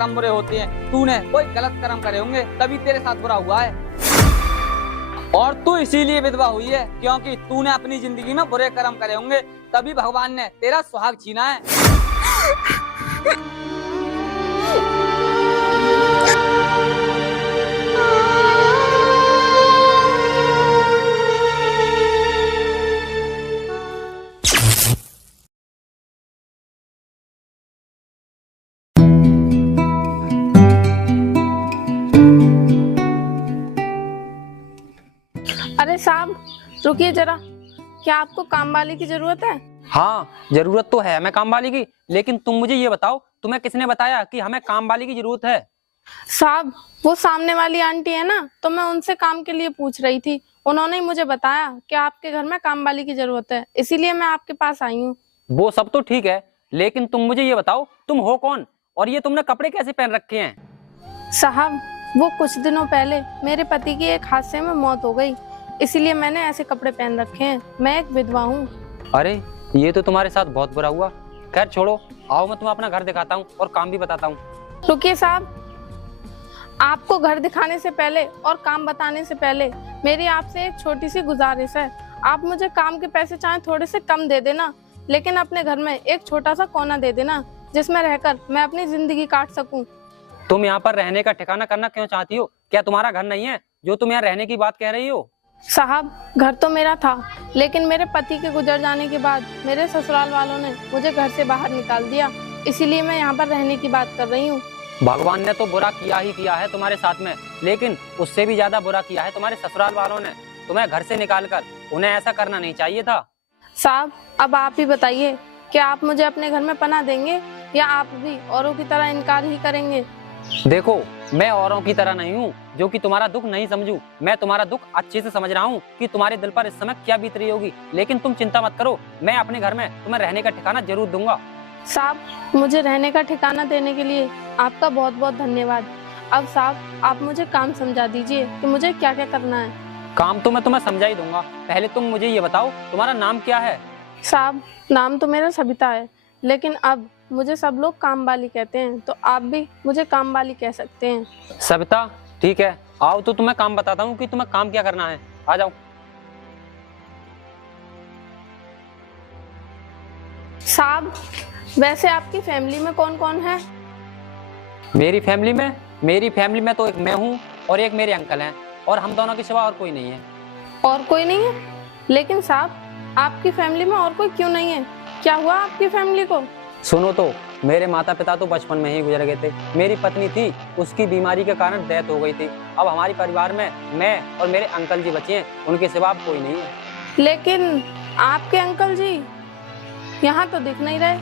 कर्म बुरे होते हैं। तूने कोई गलत कर्म करे होंगे तभी तेरे साथ बुरा हुआ है। और तू इसीलिए विधवा हुई है क्योंकि तूने अपनी जिंदगी में बुरे कर्म करे होंगे, तभी भगवान ने तेरा सुहाग छीना है। अरे साहब रुकिए जरा, क्या आपको काम वाली की जरूरत है? हाँ जरूरत तो है हमें काम वाली की, लेकिन तुम मुझे ये बताओ तुम्हें किसने बताया कि हमें काम वाली की जरूरत है? साहब वो सामने वाली आंटी है ना, तो मैं उनसे काम के लिए पूछ रही थी। उन्होंने ही मुझे बताया कि आपके घर में काम वाली की जरूरत है, इसीलिए मैं आपके पास आई हूँ। वो सब तो ठीक है, लेकिन तुम मुझे ये बताओ तुम हो कौन और ये तुमने कपड़े कैसे पहन रखे हैं? साहब वो कुछ दिनों पहले मेरे पति की एक हादसे में मौत हो गई, इसीलिए मैंने ऐसे कपड़े पहन रखे हैं। मैं एक विधवा हूँ। अरे ये तो तुम्हारे साथ बहुत बुरा हुआ। खैर छोड़ो, आओ मैं तुम्हें अपना घर दिखाता हूँ और काम भी बताता हूँ। रुकिए साहब, आपको घर दिखाने से पहले और काम बताने से पहले मेरी आपसे एक छोटी सी गुजारिश है। आप मुझे काम के पैसे चाहे थोड़े से कम दे देना, लेकिन अपने घर में एक छोटा सा कोना दे देना जिसमें रहकर मैं अपनी जिंदगी काट सकूं। तुम यहाँ पर रहने का ठिकाना करना क्यों चाहती हो? क्या तुम्हारा घर नहीं है जो तुम यहाँ रहने की बात कह रही हो? साहब घर तो मेरा था, लेकिन मेरे पति के गुजर जाने के बाद मेरे ससुराल वालों ने मुझे घर से बाहर निकाल दिया, इसीलिए मैं यहाँ पर रहने की बात कर रही हूँ। भगवान ने तो बुरा किया ही किया है तुम्हारे साथ में, लेकिन उससे भी ज्यादा बुरा किया है तुम्हारे ससुराल वालों ने तुम्हें घर से निकालकर। उन्हें ऐसा करना नहीं चाहिए था। साहब अब आप ही बताइए, क्या आप मुझे अपने घर में पनाह देंगे या आप भी औरों की तरह इनकार ही करेंगे? देखो मैं औरों की तरह नहीं हूँ जो कि तुम्हारा दुख नहीं समझूं। मैं तुम्हारा दुख अच्छे से समझ रहा हूँ कि तुम्हारे दिल पर इस समय क्या बीत रही होगी, लेकिन तुम चिंता मत करो, मैं अपने घर में तुम्हें रहने का ठिकाना जरूर दूंगा। साहब मुझे रहने का ठिकाना देने के लिए आपका बहुत बहुत धन्यवाद। अब साहब आप मुझे काम समझा दीजिए कि मुझे क्या क्या करना है। काम तो मैं तुम्हें समझा ही दूंगा, पहले तुम मुझे ये बताओ तुम्हारा नाम क्या है? साहब नाम तो मेरा सबिता है, लेकिन अब मुझे सब लोग काम वाली कहते हैं, तो आप भी मुझे काम वाली कह सकते हैं। सविता ठीक है, आओ तो तुम्हें काम बताता हूँ कि तुम्हें काम क्या करना है। आ जाओ। साहब वैसे आपकी फैमिली में कौन कौन है? मेरी फैमिली में तो एक मैं हूँ और एक मेरे अंकल हैं, और हम दोनों के सिवा और कोई नहीं है। और कोई नहीं है? लेकिन साहब आपकी फैमिली में और कोई क्यों नहीं है? क्या हुआ आपकी फैमिली को? सुनो तो, मेरे माता पिता तो बचपन में ही गुजर गए थे। मेरी पत्नी थी, उसकी बीमारी के कारण डेथ हो गई थी। अब हमारे परिवार में मैं और मेरे अंकल जी बचे हैं, उनके सिवा कोई नहीं है। लेकिन आपके अंकल जी यहाँ तो दिख नहीं रहे,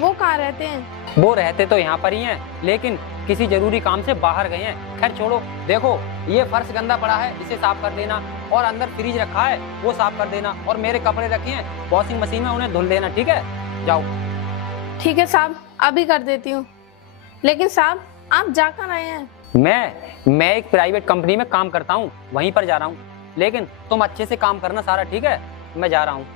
वो कहाँ रहते हैं? वो रहते तो यहाँ पर ही हैं, लेकिन किसी जरूरी काम से बाहर गए हैं। खैर छोड़ो, देखो ये फर्श गंदा पड़ा है, इसे साफ कर देना, और अंदर फ्रिज रखा है वो साफ कर देना, और मेरे कपड़े रखे हैं वॉशिंग मशीन में, उन्हें धुल देना। ठीक है, जाओ। ठीक है साहब अभी कर देती हूँ। लेकिन साहब आप जा कहाँ रहे हैं? मैं एक प्राइवेट कंपनी में काम करता हूँ, वहीं पर जा रहा हूँ, लेकिन तुम अच्छे से काम करना सारा। ठीक है, मैं जा रहा हूँ।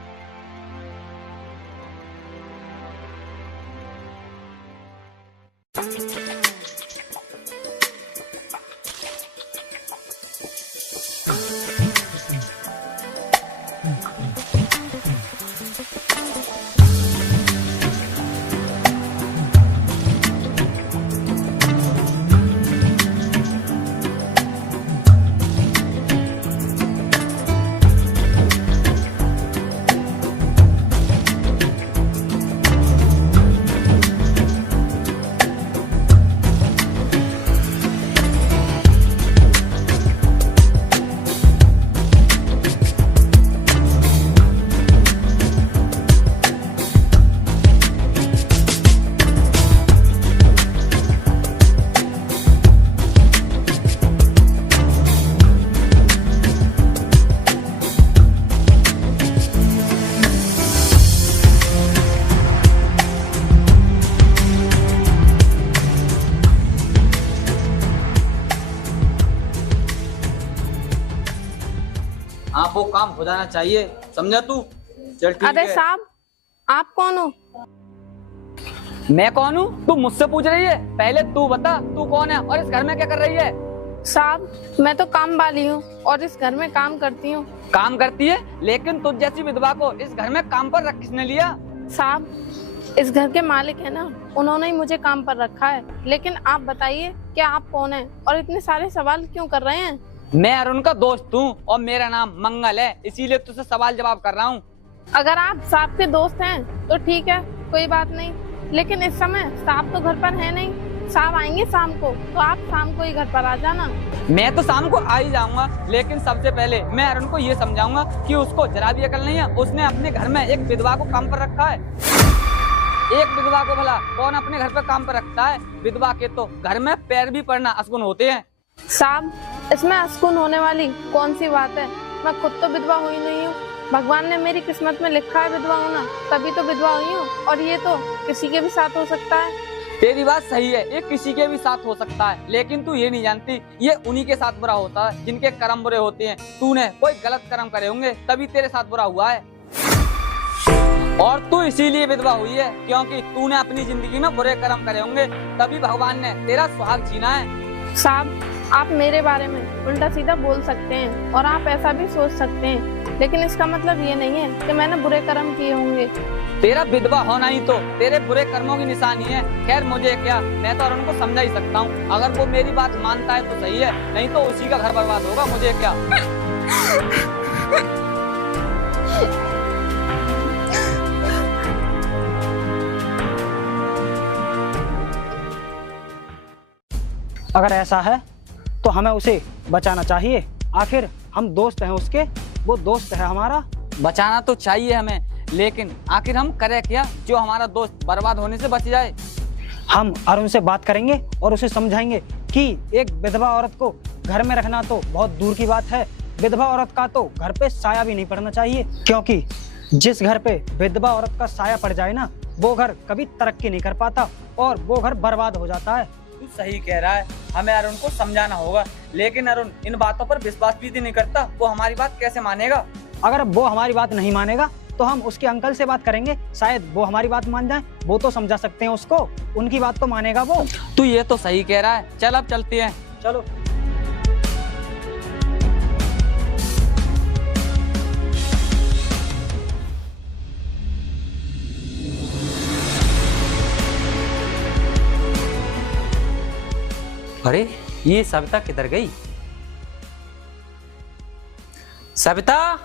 हाँ वो काम हो जाना चाहिए, समझा तू? चल ठीक अरे है। साहब आप कौन हो? मैं कौन हूँ? तू मुझसे पूछ रही है? पहले तू बता, तू कौन है और इस घर में क्या कर रही है? साहब, मैं तो काम वाली हूँ और इस घर में काम करती हूँ। काम करती है, लेकिन तुझ जैसी विधवा को इस घर में काम पर रख किसने लिया? साहब, इस घर के मालिक है ना, उन्होंने ही मुझे काम पर रखा है। लेकिन आप बताइए कि आप कौन हैं और इतने सारे सवाल क्यों कर रहे हैं? मैं अरुण का दोस्त हूँ और मेरा नाम मंगल है, इसीलिए तुझसे सवाल जवाब कर रहा हूँ। अगर आप साहब के दोस्त हैं तो ठीक है, कोई बात नहीं। लेकिन इस समय साहब तो घर पर है नहीं। साहब आएंगे शाम को, तो आप शाम को ही घर पर आ जाना। मैं तो शाम को आ ही जाऊंगा, लेकिन सबसे पहले मैं अरुण को ये समझाऊंगा कि उसको जरा भी अकल नहीं है। उसने अपने घर में एक विधवा को काम पर रखा है। एक विधवा को भला कौन अपने घर पर काम पर रखता है? विधवा के तो घर में पैर भी पड़ना अशगुन होते हैं। साहब, इसमें अशगुन होने वाली कौन सी बात है? मैं खुद तो विधवा हुई नहीं हूँ। भगवान ने मेरी किस्मत में लिखा है विधवा होना, तभी तो विधवा हुई हूँ। और ये तो किसी के भी साथ हो सकता है। तेरी बात सही है, ये किसी के भी साथ हो सकता है, लेकिन तू ये नहीं जानती ये उन्हीं के साथ बुरा होता है जिनके कर्म बुरे होते हैं। तूने कोई गलत कर्म करे होंगे तभी तेरे साथ बुरा हुआ है। और तू इसीलिए विधवा हुई है क्योंकि तूने अपनी जिंदगी में बुरे कर्म करे होंगे, तभी भगवान ने तेरा सुहाग छीना है। साहब, आप मेरे बारे में उल्टा सीधा बोल सकते हैं और आप ऐसा भी सोच सकते हैं, लेकिन इसका मतलब ये नहीं है कि मैंने बुरे कर्म किए होंगे। तेरा विधवा होना ही तो तेरे बुरे कर्मों की निशानी है। खैर मुझे क्या, मैं तो अरुण को समझा ही सकता हूँ। अगर वो मेरी बात मानता है तो सही है, नहीं तो उसी का घर बर्बाद होगा। मुझे क्या। अगर ऐसा है तो हमें उसे बचाना चाहिए। आखिर हम दोस्त हैं उसके, वो दोस्त है हमारा। बचाना तो चाहिए हमें, लेकिन आखिर हम करें क्या जो हमारा दोस्त बर्बाद होने से बच जाए? हम अरुण से बात करेंगे और उसे समझाएंगे कि एक विधवा औरत को घर में रखना तो बहुत दूर की बात है। विधवा औरत का तो घर पे साया भी नहीं पड़ना चाहिए, क्योंकि जिस घर पे विधवा औरत का साया पड़ जाए ना, वो घर कभी तरक्की नहीं कर पाता और वो घर बर्बाद हो जाता है। तू सही कह रहा है, हमें अरुण को समझाना होगा, लेकिन अरुण इन बातों पर विश्वास भी नहीं करता। वो हमारी बात कैसे मानेगा? अगर वो हमारी बात नहीं मानेगा तो हम उसके अंकल से बात करेंगे, शायद वो हमारी बात मान जाए। वो तो समझा सकते हैं उसको, उनकी बात तो मानेगा वो। तू ये तो सही कह रहा है। चल अब चलते हैं। चलो। अरे ये सविता किधर गई? सविता,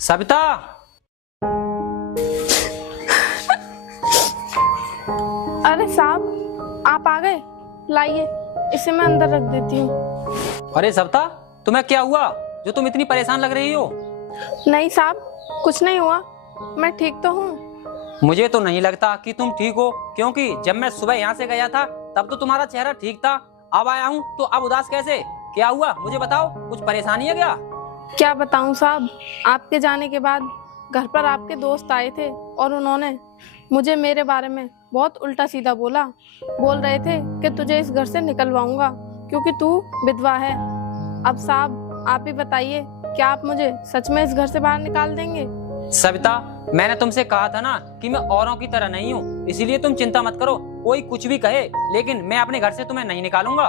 सविता। अरे साहब, आप आ गए। लाइए, इसे मैं अंदर रख देती हूँ। अरे सविता, तुम्हें क्या हुआ जो तुम इतनी परेशान लग रही हो? नहीं साहब, कुछ नहीं हुआ, मैं ठीक तो हूँ। मुझे तो नहीं लगता कि तुम ठीक हो, क्योंकि जब मैं सुबह यहाँ से गया था तब तो तुम्हारा चेहरा ठीक था। अब आया हूँ तो अब उदास कैसे? क्या हुआ मुझे बताओ, कुछ परेशानी है क्या? क्या बताऊं साहब, आपके जाने के बाद घर पर आपके दोस्त आए थे और उन्होंने मुझे मेरे बारे में बहुत उल्टा सीधा बोला। बोल रहे थे कि तुझे इस घर से निकलवाऊंगा क्योंकि तू विधवा है। अब साहब आप ही बताइए, क्या आप मुझे सच में इस घर से बाहर निकाल देंगे? सविता, मैंने तुमसे कहा था ना कि मैं औरों की तरह नहीं हूँ, इसीलिए तुम चिंता मत करो। कोई कुछ भी कहे, लेकिन मैं अपने घर से तुम्हें नहीं निकालूंगा।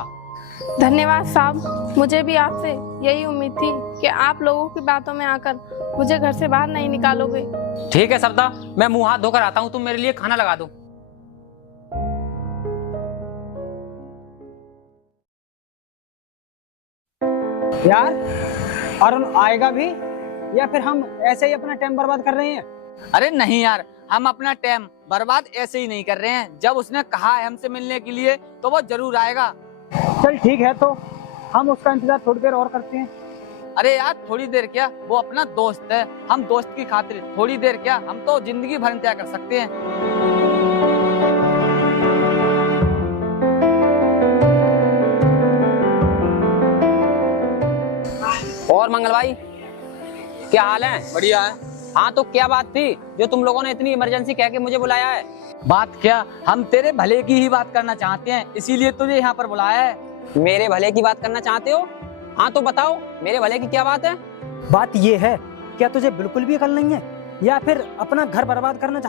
धन्यवाद साहब, मुझे भी आपसे यही उम्मीद थी कि आप लोगों की बातों में आकर मुझे घर से बाहर नहीं निकालोगे। ठीक है सविता, मैं मुंह हाथ धोकर आता हूँ, तुम मेरे लिए खाना लगा दो। यार, अरुण आएगा भी या फिर हम ऐसे ही अपना टाइम बर्बाद कर रहे हैं? अरे नहीं यार, हम अपना टाइम बर्बाद ऐसे ही नहीं कर रहे हैं। जब उसने कहा है हमसे मिलने के लिए तो वो जरूर आएगा। चल ठीक है, तो हम उसका इंतजार थोड़ी देर और करते हैं। अरे यार थोड़ी देर क्या, वो अपना दोस्त है। हम दोस्त की खातिर थोड़ी देर क्या, हम तो जिंदगी भर इंतजार कर सकते हैं। और मंगल भाई, क्या हाल है? बढ़िया है। हाँ, तो क्या बात थी जो तुम लोगों ने इतनी इमरजेंसी कह के मुझे बुलाया है? बात क्या, हम तेरे भले की ही बात करना चाहते हैं, इसीलिए तुझे यहाँ पर बुलाया है। मेरे भले की बात करना चाहते हो? हाँ तो बताओ, मेरे भले की क्या बात है? बात ये है, क्या तुझे बिल्कुल भी अकल नहीं है या फिर अपना घर बर्बाद करना चाहते